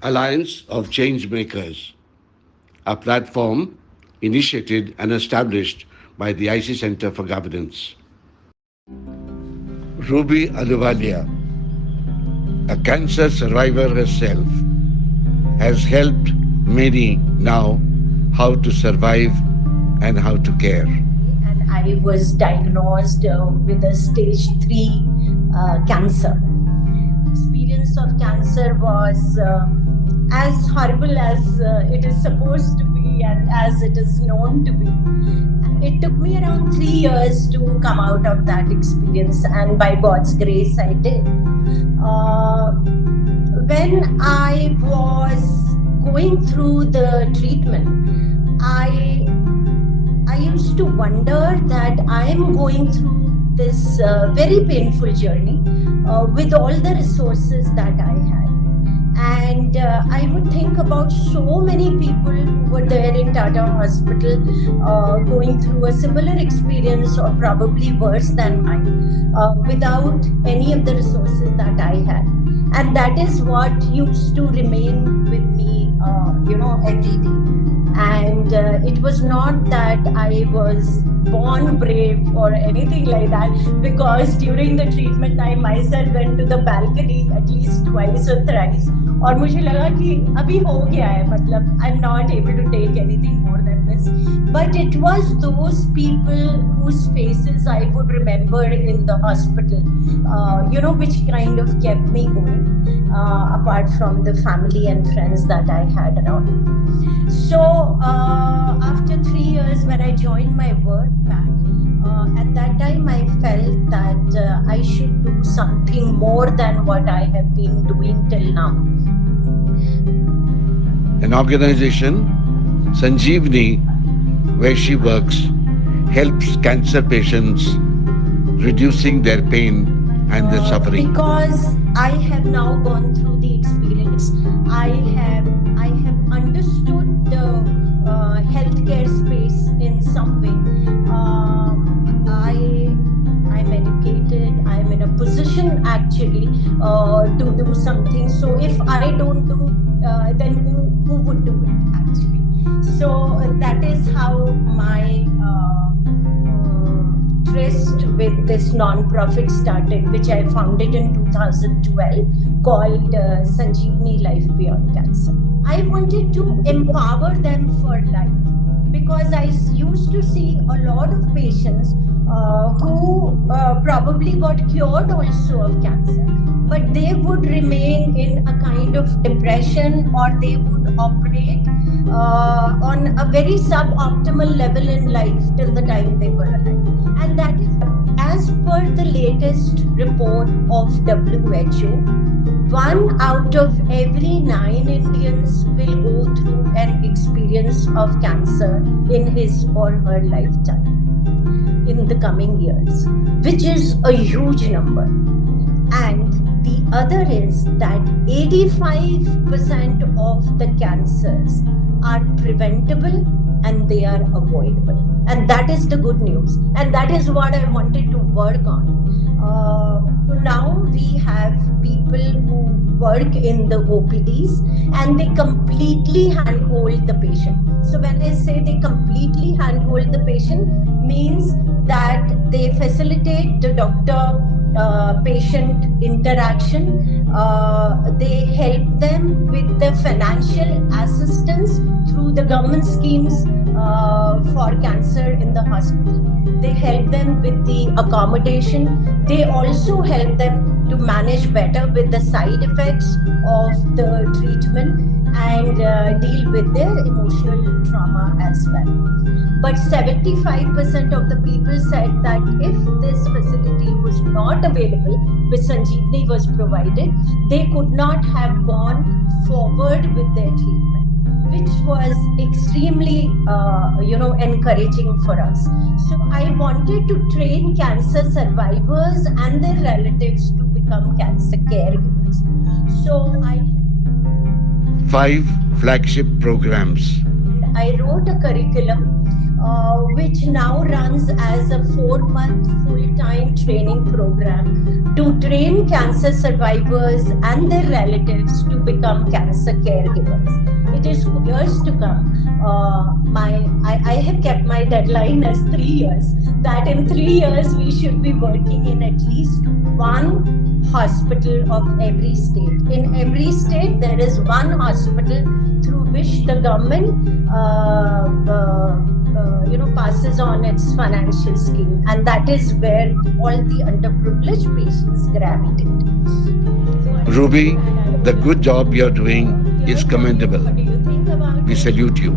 Alliance of Changemakers, a platform initiated and established by the IC Center for Governance. Ruby Ahluwalia, a cancer survivor herself, has helped many now how to survive and how to care. And I was diagnosed with a stage 3 cancer. Experience of cancer was as horrible as it is supposed to be and as it is known to be. It took me around 3 years to come out of that experience, and by God's grace, I did. When I was going through the treatment, I used to wonder that I am going through this very painful journey with all the resources that I had. And I would think about so many people who were there in Tata Hospital going through a similar experience or probably worse than mine without any of the resources that I had. And that is what used to remain with me, every day. And it was not that I was born brave or anything like that, because during the treatment I myself went to the balcony at least twice or thrice और मुझे लगा कि अभी हो गया है, मतलब I'm not able to take anything more than this. But it was those people whose faces I would remember in the hospital, which kind of kept me going, apart from the family and friends that I had around me. So after 3 years when I joined my work back, at that time I felt that I should do something more than what I have been doing till now. An organization, Sanjeevani, where she works, helps cancer patients reducing their pain and their suffering. Because I have now gone through the experience, I have understood the healthcare space in some way. I'm educated. I'm in a position actually to do something. So if I don't do, then who would do it actually? So that is how my tryst with this non-profit started, which I founded in 2012, called Sanjeevani Life Beyond Cancer. I wanted to empower them for life, because I used to see a lot of patients who probably got cured also of cancer, but they would remain in a kind of depression, or they would operate on a very suboptimal level in life till the time they were alive. And that is, as per the latest report of WHO, 1 out of every 9 Indians will go through an experience of cancer in his or her lifetime in the coming years, which is a huge number. And the other is that 85% of the cancers are preventable and they are avoidable. And that is the good news. And that is what I wanted to work on. Now we have people who work in the OPDs and they completely handhold the patient. So when I say they completely handhold the patient, means that they facilitate the doctor-patient interaction. They help them with the financial assistance through the government schemes for cancer in the hospital. They help them with the accommodation. They also help them to manage better with the side effects of the treatment and deal with their emotional trauma as well. But 75% of the people said that if this facility was not available, which Sanjeevani was provided, they could not have gone forward with their treatment, which was extremely, encouraging for us. So I wanted to train cancer survivors and their relatives to become cancer caregivers. So I 5 flagship programs. I wrote a curriculum which now runs as a 4-month full-time training program to train cancer survivors and their relatives to become cancer caregivers. It is years to come. I have kept my deadline as 3 years. That in 3 years we should be working in at least one hospital of every state. In every state there is one hospital through which the government passes on its financial scheme, and that is where all the underprivileged patients gravitate. Ruby, the good job you're doing is commendable. What do you think about We it? salute you.